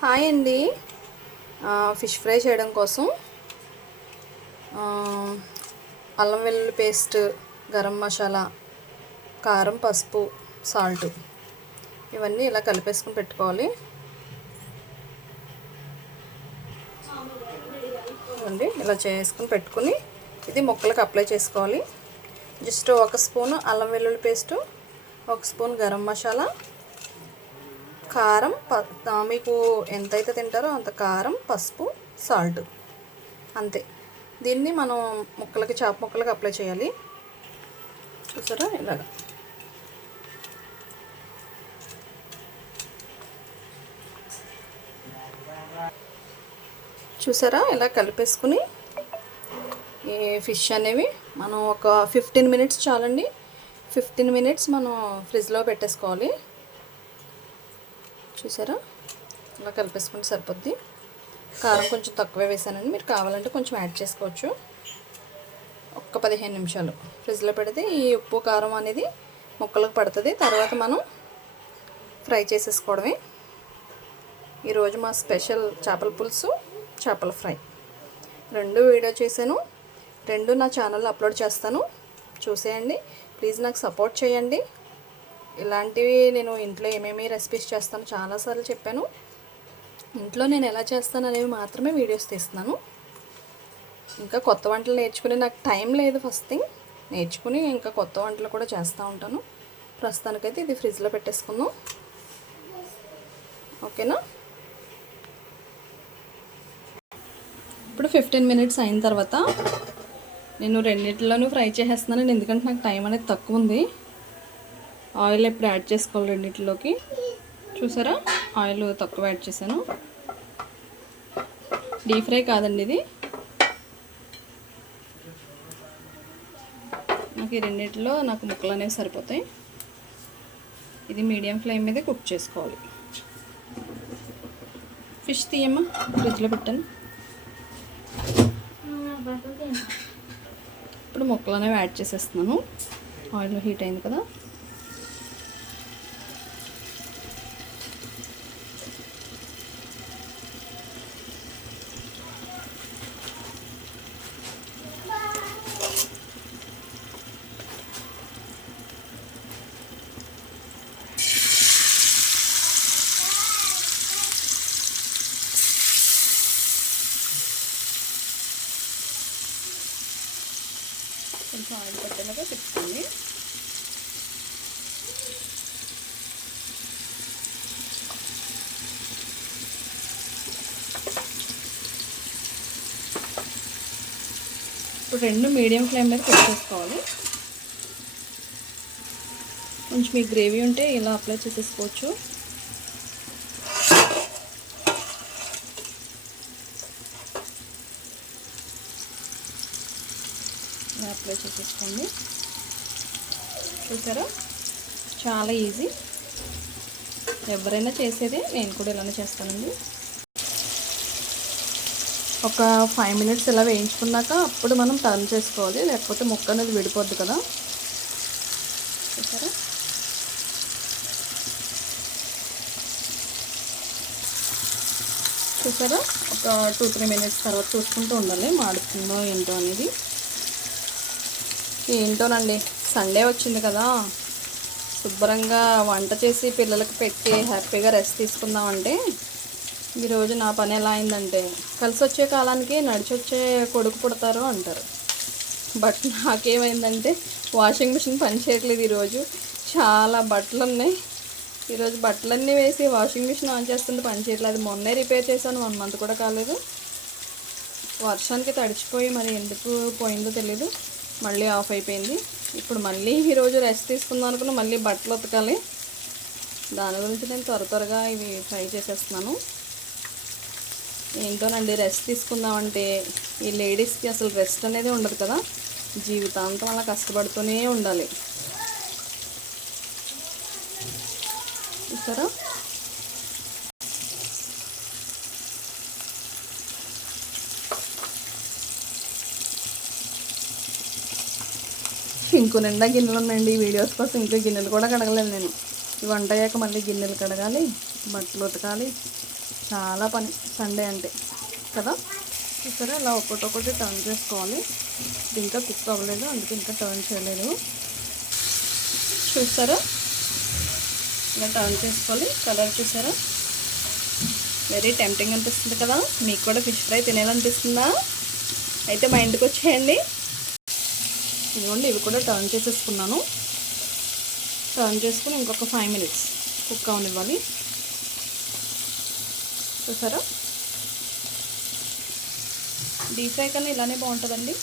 Hi అండి. Fish fry చేయడం కోసం అల్లం వెల్లుల్లి పేస్ట్, గరం మసాలా, కారం, పసుపు, సాల్ట్ ఇవన్నీ ఇలా కలిపేసుకుని పెట్టుకోవాలి. అండి ఇలా చేసుకుని పెట్టుకుని ఇది ముక్కలకు అప్లై చేసుకోవాలి. జస్ట్ ఒక స్పూను అల్లం వెల్లుల్లి పేస్టు, ఒక స్పూన్ గరం మసాలా, కారం, మీకు ఎంతైతే తింటారో అంత కారం, పసుపు, సాల్ట్ అంతే. దీన్ని మనం చాప ముక్కలకి అప్లై చేయాలి. చూసారా ఇలాగా. చూసారా ఇలా కలిపేసుకుని ఈ ఫిష్ అనేవి మనం ఒక 15 మినిట్స్ చాలండి. 15 మినిట్స్ మనం ఫ్రిడ్జ్లో పెట్టేసుకోవాలి. చూసారా ఇలా కలిపేసుకుంటే సరిపోద్ది. కారం కొంచెం తక్కువే వేసానండి, మీరు కావాలంటే కొంచెం యాడ్ చేసుకోవచ్చు. ఒక్క 15 నిమిషాలు ఫ్రిడ్జ్లో పెడితే ఈ ఉప్పు కారం అనేది ముక్కలకు పడుతుంది. తర్వాత మనం ఫ్రై చేసేసుకోవడమే. ఈరోజు మా స్పెషల్ చేపల పులుసు, చేపల ఫ్రై రెండు వీడియో చేశాను. రెండు నా ఛానల్లో అప్లోడ్ చేస్తాను, చూసేయండి. ప్లీజ్ నాకు సపోర్ట్ చేయండి. ఇలాంటివి నేను ఇంట్లో ఏమేమి రెసిపీస్ చేస్తాను చాలాసార్లు చెప్పాను. ఇంట్లో నేను ఎలా చేస్తాను అనేవి మాత్రమే వీడియోస్ తీస్తున్నాను. ఇంకా కొత్త వంటలు నేర్చుకుని నాకు టైం లేదు. ఫస్ట్ థింగ్ నేర్చుకుని ఇంకా కొత్త వంటలు కూడా చేస్తూ ఉంటాను. ప్రస్తుతానికైతే ఇది ఫ్రిడ్జ్లో పెట్టేసుకుందాం. ఓకేనా. ఇప్పుడు 15 మినిట్స్ అయిన తర్వాత నేను రెండింటిలోనూ ఫ్రై చేసేస్తున్నాను, ఎందుకంటే నాకు టైం అనేది తక్కువ ఉంది. ఆయిల్ ఎప్పుడు యాడ్ చేసుకోవాలి రెండింటిలోకి. చూసారా ఆయిల్ తక్కువ యాడ్ చేశాను. డీప్ ఫ్రై కాదండి ఇది. నాకు ఈ రెండింటిలో నాకు ముక్కలు అనేవి సరిపోతాయి. ఇది మీడియం ఫ్లేమ్ మీద కుక్ చేసుకోవాలి. ఫిష్ తీయమ్మా, ఫ్రిడ్జ్లో పెట్టాను. ఇప్పుడు ముక్కలు అనేవి యాడ్ చేసేస్తున్నాను. ఆయిల్ హీట్ అయింది కదా. కొంచెం ఆయిల్ పట్టేలాగా తిప్పుకోండి. ఇప్పుడు రెండు మీడియం ఫ్లేమ్ మీద కుక్ చేసుకోవాలి. కొంచెం మీ గ్రేవీ ఉంటే ఇలా అప్లై చేసేసుకోవచ్చు. అప్లై చేసేసుకోండి. చూసారా చాలా ఈజీ. ఎవరైనా చేసేదే, నేను కూడా ఇలానే చేస్తానండి. ఒక 5 మినిట్స్ ఇలా వేయించుకున్నాక అప్పుడు మనం టర్న్ చేసుకోవాలి, లేకపోతే ముక్క అనేది విడిపోద్ది కదా. చూసారా చూసారా ఒక 2-3 మినిట్స్ తర్వాత చూసుకుంటూ ఉండాలి మాడుతుందో ఏంటో అనేది. ఏంటోనండి, సండే వచ్చింది కదా, శుభ్రంగా వంట చేసి పిల్లలకి పెట్టి హ్యాపీగా రెస్ట్ తీసుకుందామంటే ఈరోజు నా పని ఎలా అయిందంటే, కలిసి వచ్చే కాలానికి నడిచి వచ్చే కొడుకు పుడతారు అంటారు. బట్ నాకేమైందంటే వాషింగ్ మిషన్ పని చేయట్లేదు. ఈరోజు చాలా బట్టలు ఉన్నాయి. ఈరోజు బట్టలన్నీ వేసి వాషింగ్ మిషన్ ఆన్ చేస్తుంటే పని చేయట్లేదు. అది మొన్నే రిపేర్ చేశాను, 1 మంత్ కూడా కాలేదు. వర్షానికి తడిచిపోయి మరి ఎందుకు పోయిందో తెలీదు, మళ్ళీ ఆఫ్ అయిపోయింది. ఇప్పుడు మళ్ళీ ఈరోజు రెస్ట్ తీసుకుందాం అనుకున్నా, మళ్ళీ బట్టలు ఉతకాలి. దాని గురించి నేను త్వరగా ఇవి ఫ్రై చేసేస్తున్నాను. ఏంటోనండి, రెస్ట్ తీసుకుందామంటే ఈ లేడీస్కి అసలు రెస్ట్ అనేది ఉండదు కదా. జీవితాంతం అలా కష్టపడుతూనే ఉండాలి. చూసారా ఇంకో నిండా గిన్నెలు ఉన్నాయండి. ఈ వీడియోస్ కోసం ఇంకా గిన్నెలు కూడా కడగలేదు నేను. ఈ వంట అయ్యాక మళ్ళీ గిన్నెలు కడగాలి, బట్టలు ఉతకాలి, చాలా పని సండే అంటే కదా. చూసారా ఇలా ఒక్కొక్కటి టర్న్ చేసుకోవాలి. ఇది ఇంకా కుక్ అవ్వలేదు, అందుకే ఇంకా టర్న్ చేయలేదు. చూసారా ఇలా టర్న్ చేసుకోవాలి. కలర్ చూసారా వెరీ టెంప్టింగ్ అనిపిస్తుంది కదా. మీకు కూడా ఫిష్ ఫ్రై తినాలనిపిస్తుందా? అయితే మా ఇంటికి వచ్చేయండి. ఇదిగోండి ఇవి కూడా టర్న్ చేసేసుకున్నాను. టర్న్ చేసుకుని ఇంకొక 5 minutes కుక్ అవనివ్వాలి. చూసారా డీప్ ఫ్రై కన్నా ఇలానే బాగుంటుందండి.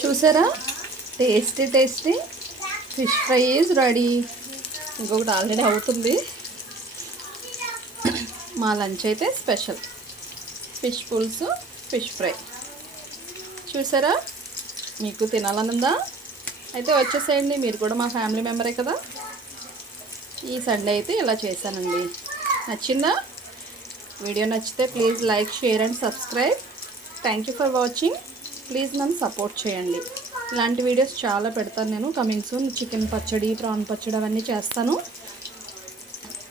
చూసారా tasty fish fry is ready. ఇంకొకటి ఆల్రెడీ అవుతుంది. మా లంచ్ అయితే స్పెషల్ ఫిష్ పులుసు ఫిష్ ఫ్రై. చూసారా మీకు తినాలనుందా? అయితే వచ్చేసేయండి, మీరు కూడా మా ఫ్యామిలీ మెంబరే కదా. ఈ సండే అయితే ఇలా చేశానండి. నచ్చిందా? వీడియో నచ్చితే please like, share and subscribe. Thank you for watching. Please నన్ను సపోర్ట్ చేయండి. ఇలాంటి వీడియోస్ చాలా పెడతాను నేను. కమింగ్ సూన్ చికెన్ పచ్చడి, ప్రాన్ పచ్చడి అవన్నీ చేస్తాను.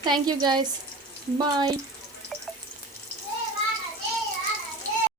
Thank you guys. బాయ్.